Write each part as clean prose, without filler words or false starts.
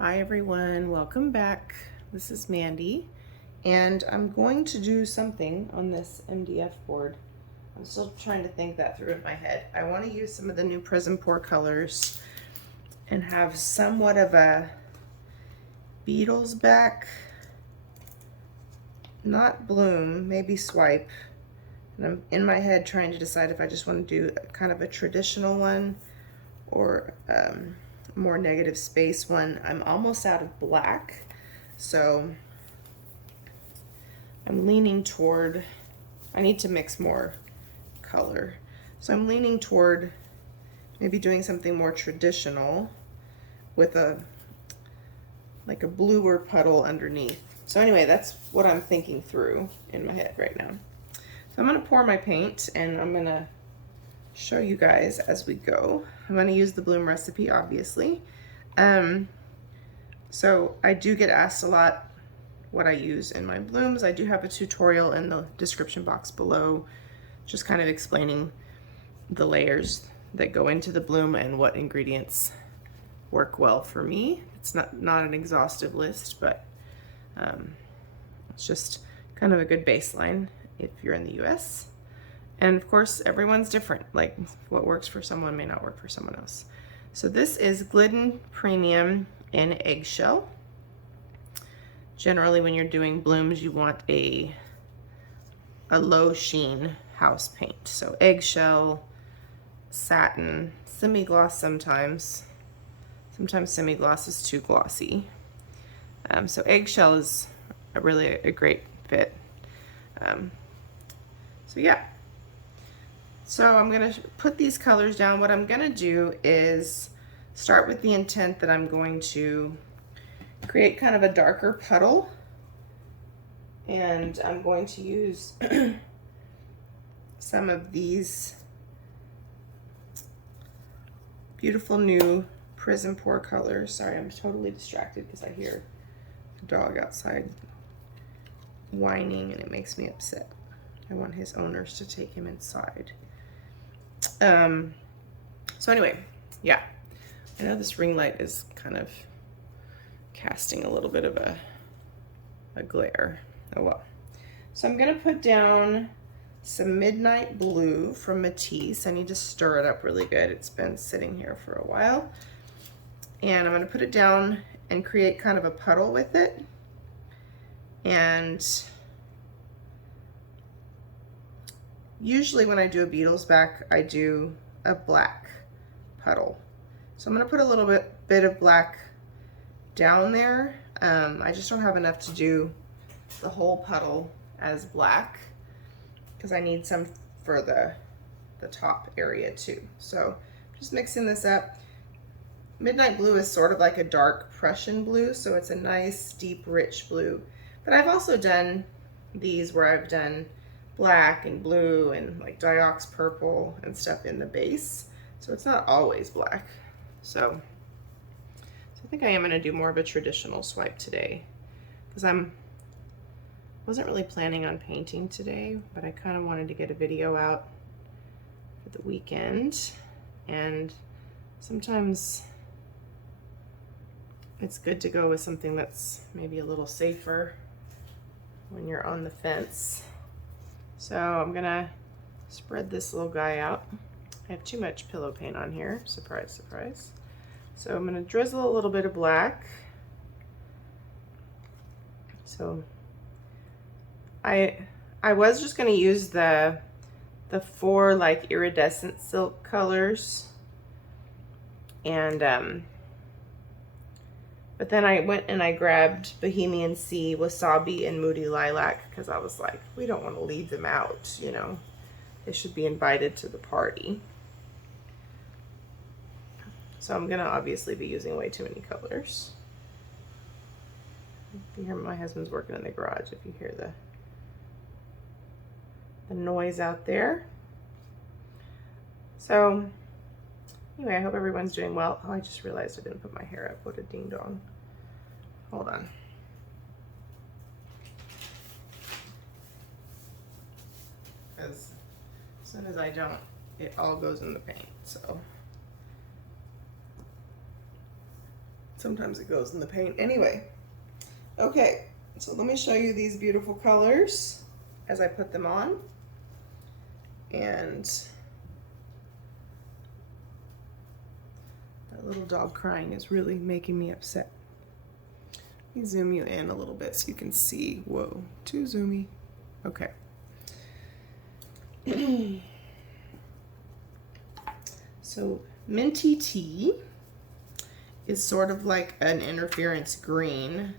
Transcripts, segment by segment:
Hi everyone, welcome back. This is Mandy, and I'm going to do something on this MDF board. I'm still trying to think that through in my head. I want to use some of the new PrizmPour colors and have somewhat of a Beetles back, not bloom, maybe swipe. And I'm in my head trying to decide if I just want to do kind of a traditional one or more negative space one. I'm almost out of black, so I'm leaning toward, I need to mix more color. So I'm leaning toward maybe doing something more traditional with like a bluer puddle underneath. So anyway, that's what I'm thinking through in my head right now. So I'm gonna pour my paint and I'm gonna show you guys as we go. I'm gonna use the bloom recipe, obviously. So I do get asked a lot what I use in my blooms. I do have a tutorial in the description box below, just kind of explaining the layers that go into the bloom and what ingredients work well for me. It's not an exhaustive list, but it's just kind of a good baseline if you're in the US. And of course, everyone's different. Like what works for someone may not work for someone else. So this is Glidden Premium in Eggshell. Generally, when you're doing blooms, you want a low sheen house paint. So Eggshell, satin, semi-gloss sometimes. Sometimes semi-gloss is too glossy. So Eggshell is really a great fit. So yeah. So I'm gonna put these colors down. What I'm gonna do is start with the intent that I'm going to create kind of a darker puddle, and I'm going to use some of these beautiful new PrizmPour colors. Sorry, I'm totally distracted because I hear the dog outside whining and it makes me upset. I want his owners to take him inside. So anyway, yeah, I know this ring light is kind of casting a little bit of a glare. Oh well. So I'm gonna put down some Midnight Blue from Matisse. I need to stir it up really good. It's been sitting here for a while. And I'm gonna put it down and create kind of a puddle with it. And usually when I do a Beetles back, I do a black puddle. So I'm gonna put a little bit of black down there. I just don't have enough to do the whole puddle as black because I need some for the top area too. So just mixing this up. Midnight Blue is sort of like a dark Prussian blue, so it's a nice, deep, rich blue. But I've also done these where I've done black and blue and like Diox purple and stuff in the base. So it's not always black. So I think I am gonna do more of a traditional swipe today because wasn't really planning on painting today, but I kind of wanted to get a video out for the weekend. And sometimes it's good to go with something that's maybe a little safer when you're on the fence. So I'm gonna spread this little guy out. I have too much pillow paint on here, surprise, surprise. So I'm gonna drizzle a little bit of black. So I was just gonna use the 4 like iridescent silk colors, and but then I went and I grabbed Bohemian Sea, Wasabi, and Moody Lilac because I was like, we don't want to leave them out, you know. They should be invited to the party. So I'm gonna obviously be using way too many colors. You hear my husband's working in the garage if you hear the noise out there. So anyway, I hope everyone's doing well. Oh, I just realized I didn't put my hair up. What a ding dong. Hold on. Because as soon as I don't, it all goes in the paint. So Sometimes it goes in the paint. Anyway, okay, so let me show you these beautiful colors as I put them on. And that little dog crying is really making me upset. Let me zoom you in a little bit so you can see. Whoa, too zoomy. Okay. So Minty Tea is sort of like an interference green.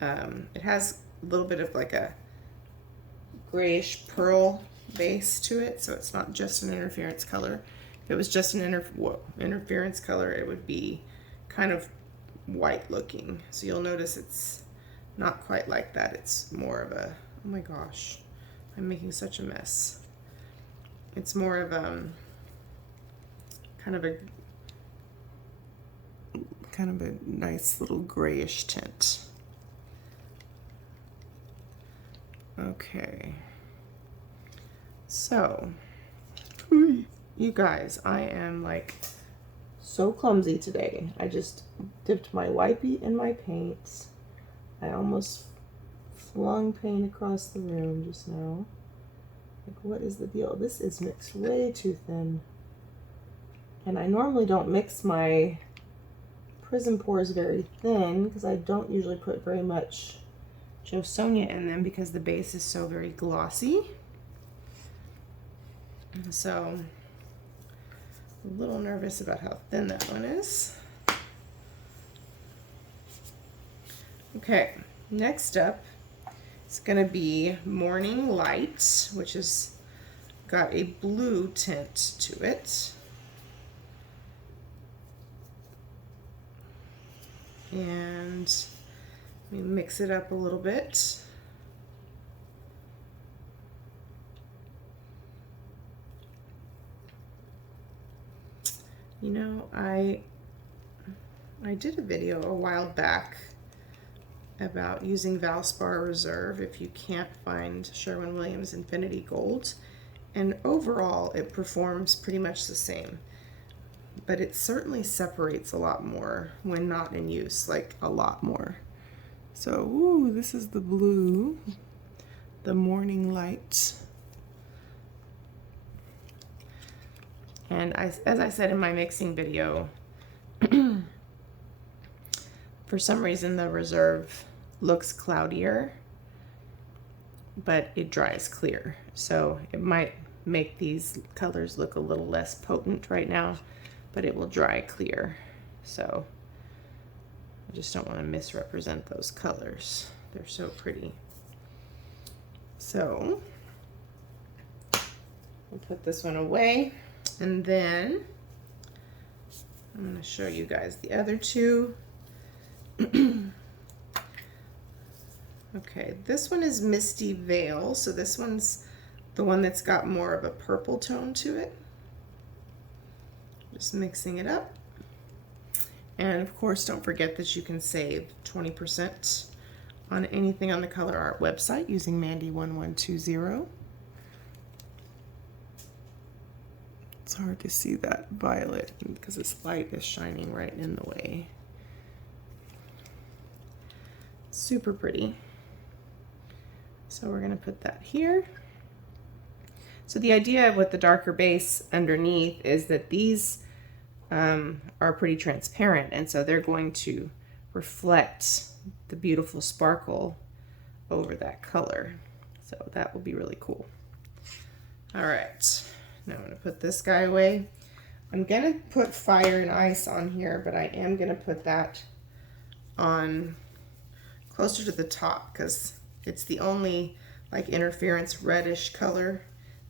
It has a little bit of like a grayish pearl base to it, so it's not just an interference color. If it was just an interference color, it would be kind of white looking. So you'll notice it's not quite like that. It's more of a, oh my gosh, I'm making such a mess. It's more of kind of a nice little grayish tint. Okay. So, you guys, I am like so clumsy today. I just dipped my wipey in my paint. I almost flung paint across the room just now. Like, what is the deal? This is mixed way too thin. And I normally don't mix my PrizmPours very thin because I don't usually put very much Joe Sonia in them because the base is so very glossy. So a little nervous about how thin that one is. Okay, next up it's going to be Morning Light, which has got a blue tint to it. And let me mix it up a little bit. You know, I did a video a while back about using Valspar Reserve if you can't find Sherwin-Williams Infinity Gold, and overall it performs pretty much the same, but it certainly separates a lot more when not in use, like a lot more. So, ooh, this is the blue, the Morning Light. And as I said in my mixing video, for some reason the Reserve looks cloudier, but it dries clear. So it might make these colors look a little less potent right now, but it will dry clear. So I just don't want to misrepresent those colors. They're so pretty. So we'll put this one away. And then I'm going to show you guys the other two. Okay, this one is Misty Veil. So this one's the one that's got more of a purple tone to it. Just mixing it up. And of course, don't forget that you can save 20% on anything on the Colourarte website using Mandy1120. It's hard to see that violet because this light is shining right in the way. Super pretty. So we're going to put that here. So the idea with the darker base underneath is that these are pretty transparent, and so they're going to reflect the beautiful sparkle over that color. So that will be really cool. All right. Now I'm going to put this guy away. I'm going to put Fire and Ice on here, but I am going to put that on closer to the top because it's the only like interference reddish color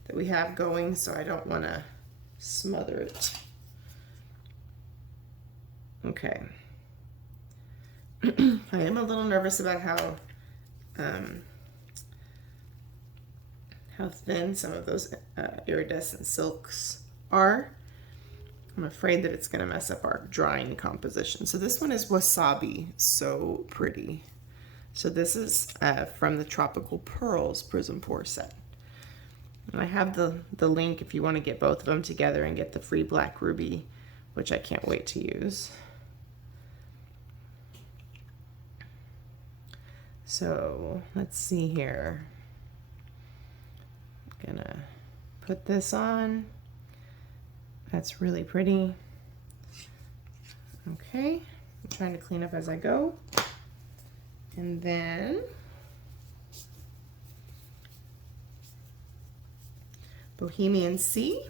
that we have going, so I don't want to smother it. Okay. I am a little nervous about how thin some of those iridescent silks are. I'm afraid that it's going to mess up our drying composition. So this one is Wasabi, so pretty. So this is from the Tropical Pearls PrizmPour set. And I have the link if you want to get both of them together and get the free black ruby, which I can't wait to use. So let's see here. I'm gonna put this on. That's really pretty. Okay, I'm trying to clean up as I go. And then Bohemian Sea.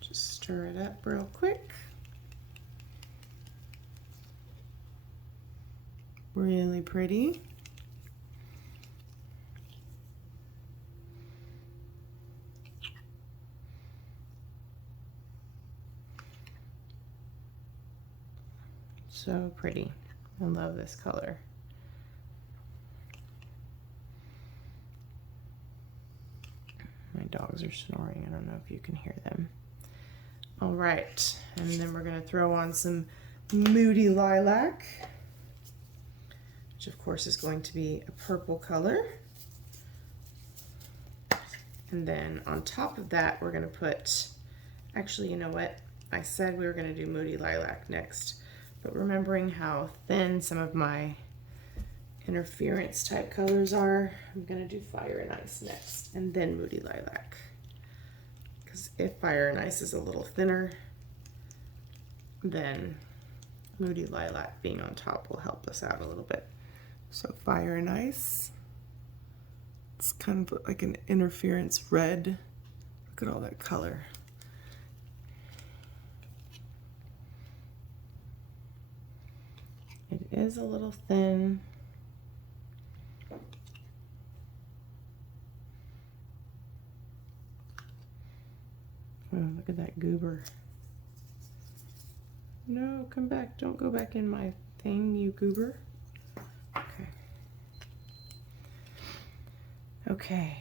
Just stir it up real quick. Really pretty. So pretty. I love this color. My dogs are snoring. I don't know if you can hear them. All right, and then we're gonna throw on some Moody Lilac, which of course is going to be a purple color. And then on top of that, we're gonna put, actually, you know what? I said we were gonna do Moody Lilac next, but remembering how thin some of my interference type colors are, I'm gonna do Fire and Ice next, and then Moody Lilac. Because if Fire and Ice is a little thinner, then Moody Lilac being on top will help us out a little bit. So Fire and Ice, it's kind of like an interference red. Look at all that color. It is a little thin. Oh, look at that goober. No, come back. Don't go back in my thing, you goober. Okay. Okay.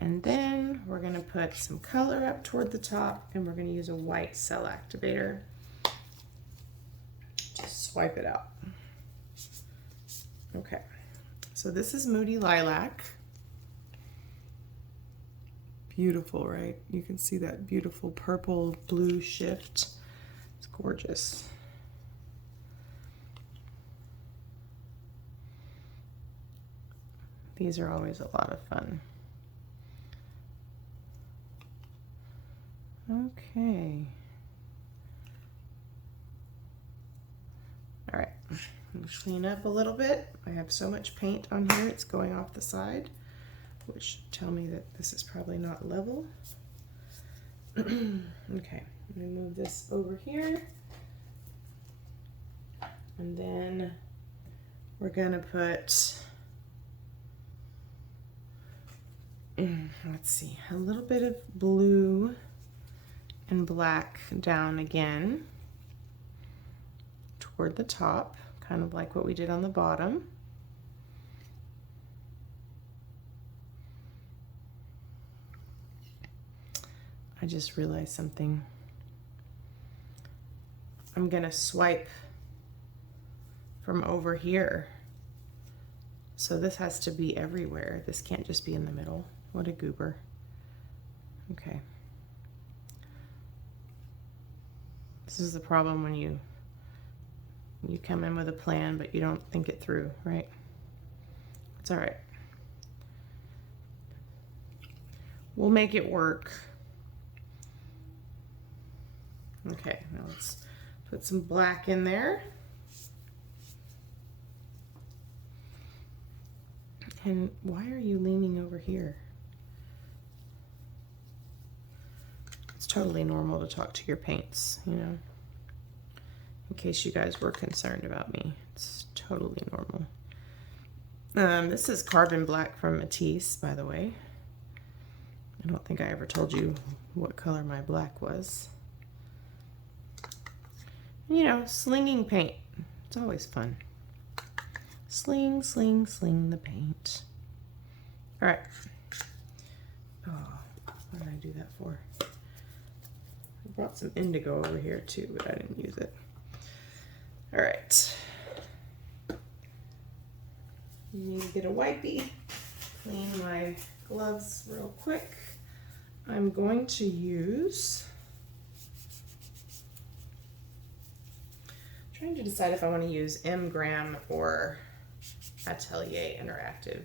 And then we're going to put some color up toward the top, and we're going to use a white cell activator. Just swipe it out. Okay. So this is Moody Lilac. Beautiful, right? You can see that beautiful purple blue shift. It's gorgeous. These are always a lot of fun. Okay. All right, clean up a little bit. I have so much paint on here, it's going off the side, which tell me that this is probably not level. Okay, I'm gonna move this over here. And then we're gonna put, let's see, a little bit of blue and black down again toward the top, kind of like what we did on the bottom. I just realized something. I'm gonna swipe from over here. So this has to be everywhere. This can't just be in the middle. What a goober. Okay. This is the problem when you come in with a plan, but you don't think it through, right? It's all right. We'll make it work. Okay, now let's put some black in there. And why are you leaning over here? It's totally normal to talk to your paints, you know, in case you guys were concerned about me. It's totally normal. This is Carbon Black from Matisse, by the way. I don't think I ever told you what color my black was. You know, slinging paint. It's always fun. Sling, sling, sling the paint. All right. Oh, what did I do that for? I brought some indigo over here too, but I didn't use it. All right. Need to get a wipey. Clean my gloves real quick. I'm going to use, I'm trying to decide if I want to use Gram or Atelier Interactive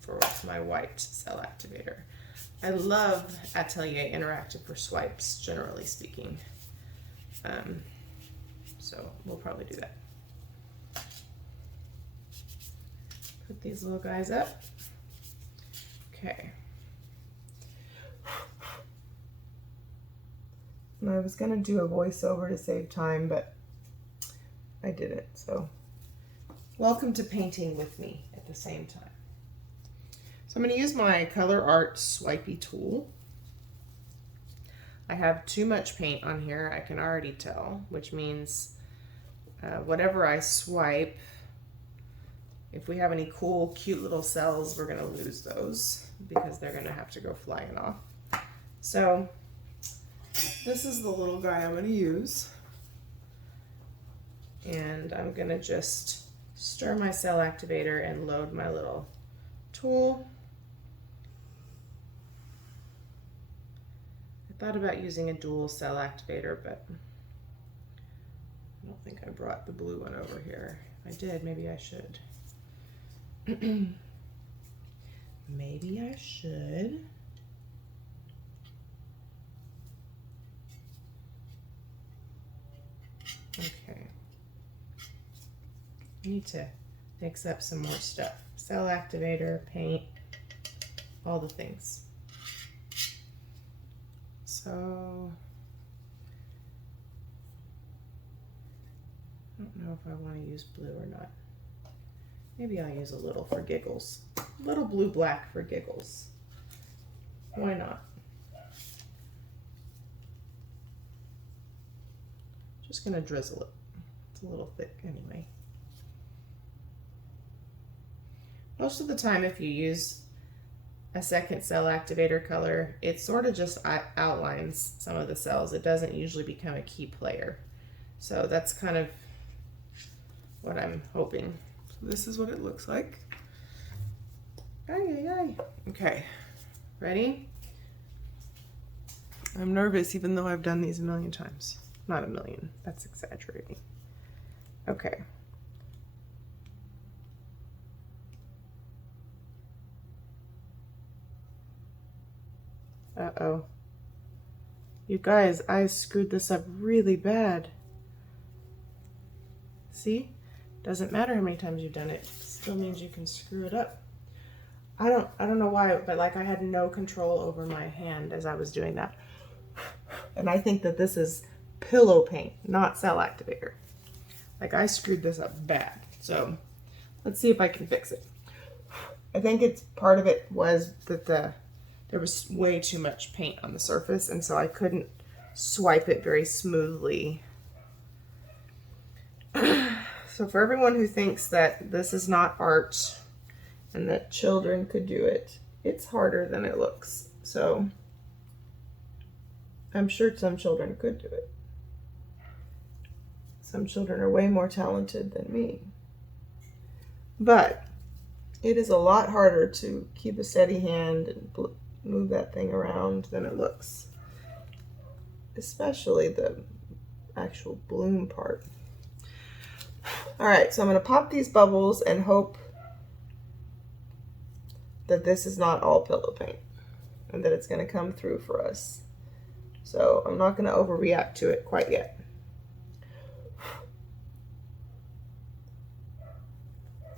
for my white cell activator. I love Atelier Interactive for swipes, generally speaking. So we'll probably do that. Put these little guys up. Okay. And I was gonna do a voiceover to save time, but I didn't, so welcome to painting with me at the same time. So I'm gonna use my Colourarte swipey tool. I have too much paint on here, I can already tell, which means whatever I swipe, if we have any cool, cute little cells, we're gonna lose those because they're gonna have to go flying off. So this is the little guy I'm gonna use. And I'm gonna just stir my cell activator and load my little tool. I thought about using a dual cell activator, but I don't think I brought the blue one over here. If I did, maybe I should. Maybe I should. Okay. I need to mix up some more stuff. Cell activator, paint, all the things. So I don't know if I want to use blue or not. Maybe I'll use a little for giggles. A little blue-black for giggles. Why not? Just gonna drizzle it. It's a little thick anyway. Most of the time, if you use a second cell activator color, it sort of just outlines some of the cells. It doesn't usually become a key player. So that's kind of what I'm hoping. So this is what it looks like. Ay, ay, ay. Okay, ready? I'm nervous even though I've done these a million times. Not a million, that's exaggerating. Okay. Uh-oh. You guys, I screwed this up really bad. See? Doesn't matter how many times you've done it. Still means you can screw it up. I don't know why, but like I had no control over my hand as I was doing that. And I think that this is pillow paint, not cell activator. Like I screwed this up bad. So let's see if I can fix it. I think it's part of it was that there was way too much paint on the surface, and so I couldn't swipe it very smoothly. So for everyone who thinks that this is not art and that children could do it, it's harder than it looks. So I'm sure some children could do it. Some children are way more talented than me. But it is a lot harder to keep a steady hand and move that thing around than it looks. Especially the actual bloom part. All right, so I'm gonna pop these bubbles and hope that this is not all pillow paint and that it's gonna come through for us. So I'm not gonna overreact to it quite yet.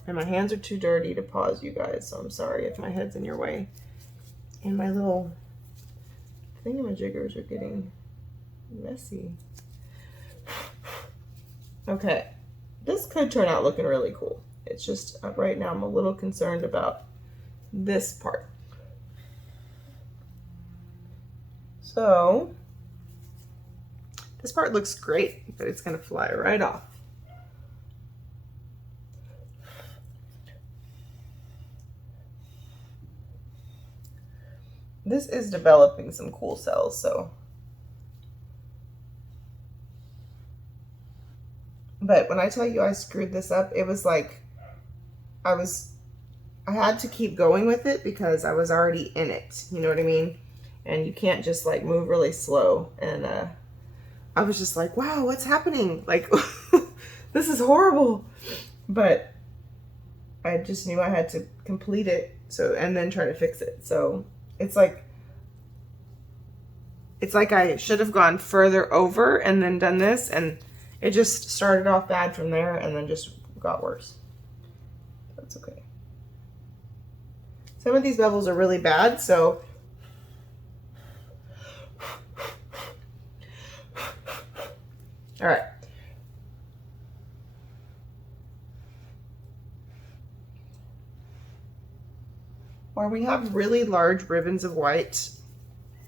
And my hands are too dirty to pause, you guys, so I'm sorry if my head's in your way. And my little thingamajiggers are getting messy. Okay, this could turn out looking really cool. It's just right now I'm a little concerned about this part. So this part looks great, but it's gonna fly right off. This is developing some cool cells, so. But when I tell you I screwed this up, it was like I had to keep going with it because I was already in it, you know what I mean? And you can't just like move really slow. And I was just like, wow, what's happening? Like, This is horrible. But I just knew I had to complete it, so, and then try to fix it. So it's like I should have gone further over and then done this, and it just started off bad from there and then just got worse. That's okay. Some of these bubbles are really bad, so all right. Where we have really large ribbons of white,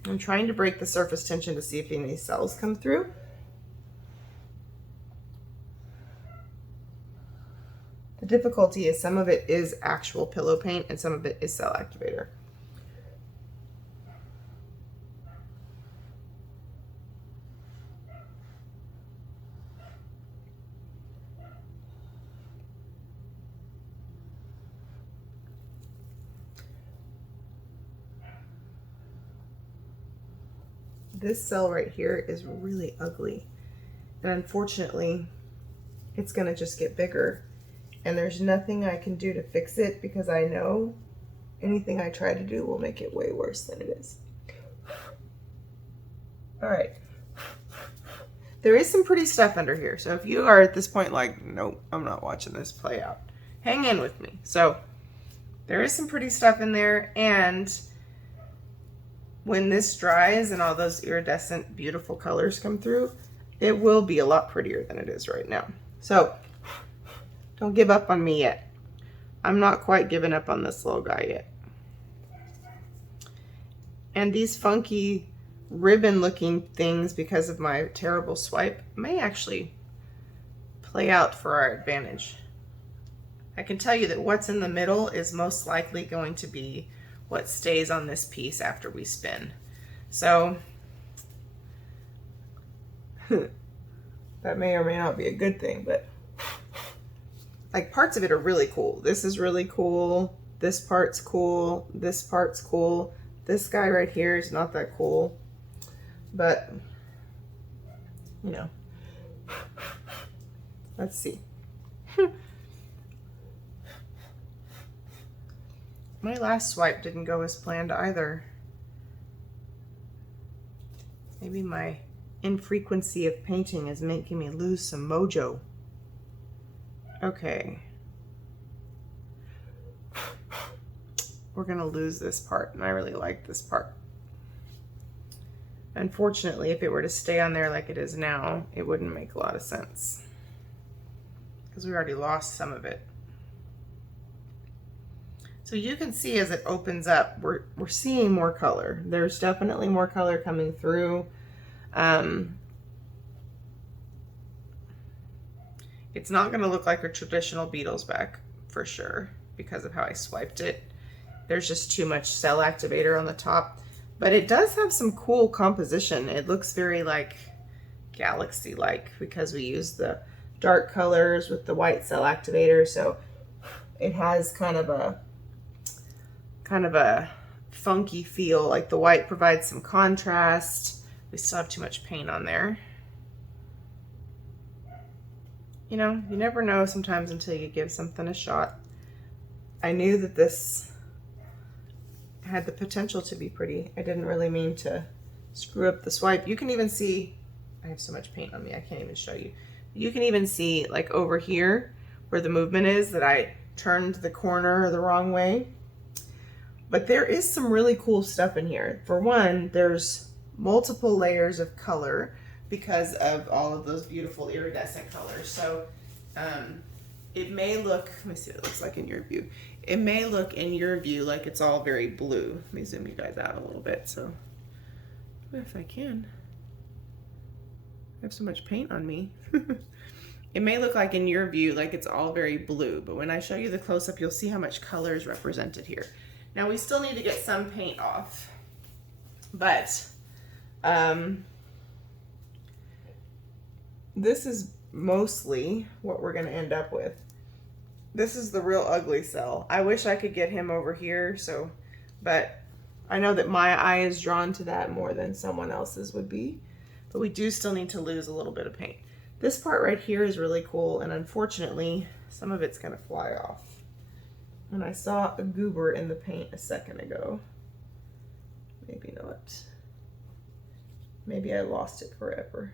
I'm trying to break the surface tension to see if any cells come through. The difficulty is some of it is actual pillow paint and some of it is cell activator. This cell right here is really ugly, and unfortunately it's gonna just get bigger, and there's nothing I can do to fix it because I know anything I try to do will make it way worse than it is. All right, there is some pretty stuff under here, so if you are at this point like, nope, I'm not watching this play out, hang in with me. So there is some pretty stuff in there, and when this dries and all those iridescent, beautiful colors come through, it will be a lot prettier than it is right now. So don't give up on me yet. I'm not quite giving up on this little guy yet. And these funky ribbon looking things, because of my terrible swipe, may actually play out for our advantage. I can tell you that what's in the middle is most likely going to be what stays on this piece after we spin. So that may or may not be a good thing, but like parts of it are really cool. This is really cool. This part's cool. This part's cool. This guy right here is not that cool, but you know, let's see. My last swipe didn't go as planned either. Maybe my infrequency of painting is making me lose some mojo. Okay. We're gonna lose this part, and I really like this part. Unfortunately, if it were to stay on there like it is now, it wouldn't make a lot of sense, because we already lost some of it. So you can see as it opens up, we're seeing more color. There's definitely more color coming through. It's not going to look like a traditional Beetles back for sure because of how I swiped it. There's just too much cell activator on the top, but it does have some cool composition. It looks very like galaxy-like because we use the dark colors with the white cell activator. So it has kind of a funky feel. Like the white provides some contrast. We still have too much paint on there. You know, you never know sometimes until you give something a shot. I knew that this had the potential to be pretty. I didn't really mean to screw up the swipe. You can even see, I have so much paint on me, I can't even show you. You can even see like over here where the movement is that I turned the corner the wrong way. But there is some really cool stuff in here. For one, there's multiple layers of color because of all of those beautiful iridescent colors. So it may look, let me see what it looks like in your view. It may look in your view like it's all very blue. Let me zoom you guys out a little bit. So if I can, I have so much paint on me. It may look like in your view like it's all very blue, but when I show you the close-up, you'll see how much color is represented here. Now we still need to get some paint off, but this is mostly what we're going to end up with. This is the real ugly cell. I wish I could get him over here, but I know that my eye is drawn to that more than someone else's would be, but we do still need to lose a little bit of paint. This part right here is really cool, and unfortunately, some of it's gonna fly off. And I saw a goober in the paint a second ago. Maybe not. Maybe I lost it forever.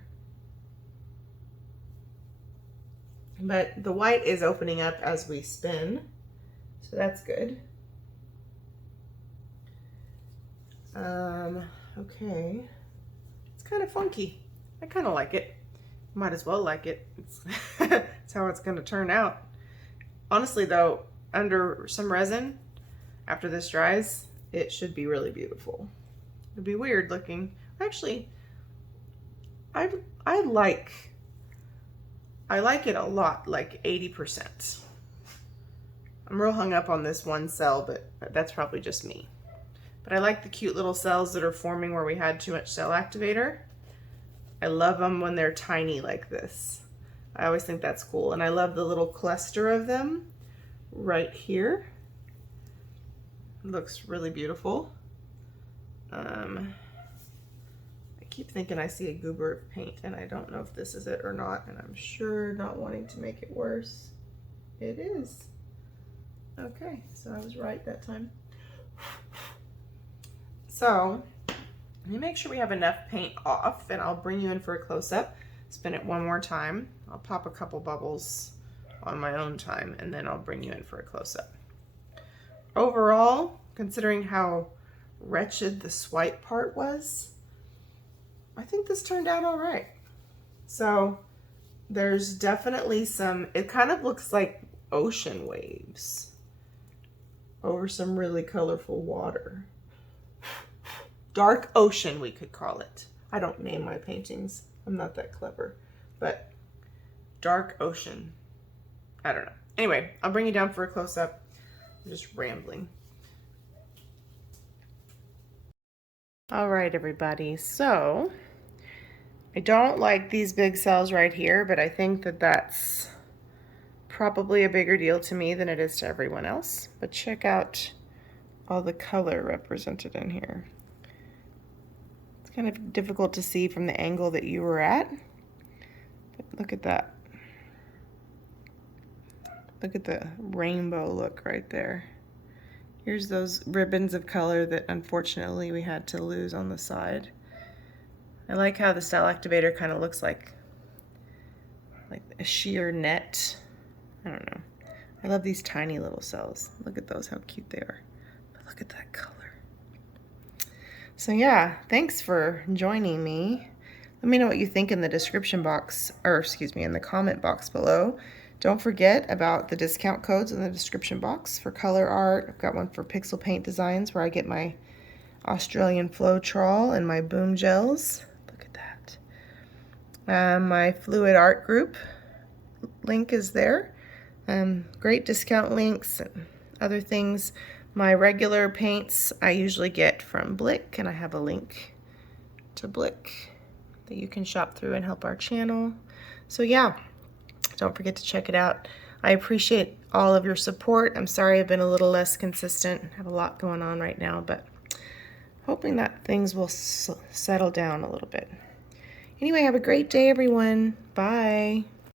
But the white is opening up as we spin, so that's good. Okay. It's kind of funky. I kind of like it. Might as well like it. It's how it's gonna turn out. Honestly though, under some resin, after this dries, it should be really beautiful. It'd be weird looking. Actually, I like it a lot, like 80%. I'm real hung up on this one cell, but that's probably just me. But I like the cute little cells that are forming where we had too much cell activator. I love them when they're tiny like this. I always think that's cool. And I love the little cluster of them right here. It looks really beautiful. I keep thinking I see a goober of paint, and I don't know if this is it or not, and I'm sure not wanting to make it worse. It is. Okay, so I was right that time. So let me make sure we have enough paint off, and I'll bring you in for a close-up. Spin it one more time. I'll pop a couple bubbles on my own time, and then I'll bring you in for a close-up. Overall, considering how wretched the swipe part was, I think this turned out all right. So there's definitely some, it kind of looks like ocean waves over some really colorful water. Dark ocean, we could call it. I don't name my paintings. I'm not that clever, but dark ocean. I don't know. Anyway, I'll bring you down for a close-up. I'm just rambling. All right, everybody. So I don't like these big cells right here, but I think that that's probably a bigger deal to me than it is to everyone else. But check out all the color represented in here. It's kind of difficult to see from the angle that you were at, but look at that. Look at the rainbow look right there. Here's those ribbons of color that unfortunately we had to lose on the side. I like how the Style Activator kind of looks like a sheer net. I don't know. I love these tiny little cells. Look at those, how cute they are. But look at that color. So yeah, thanks for joining me. Let me know what you think in the description box, or excuse me, in the comment box below. Don't forget about the discount codes in the description box for Colourarte. I've got one for Pixel Paint Designs where I get my Australian Floetrol and my Boom Gels. Look at that. My Fluid Art Group link is there. Great discount links and other things. My regular paints I usually get from Blick, and I have a link to Blick that you can shop through and help our channel. So yeah. Don't forget to check it out. I appreciate all of your support. I'm sorry I've been a little less consistent. I have a lot going on right now, but hoping that things will settle down a little bit. Anyway, have a great day, everyone. Bye.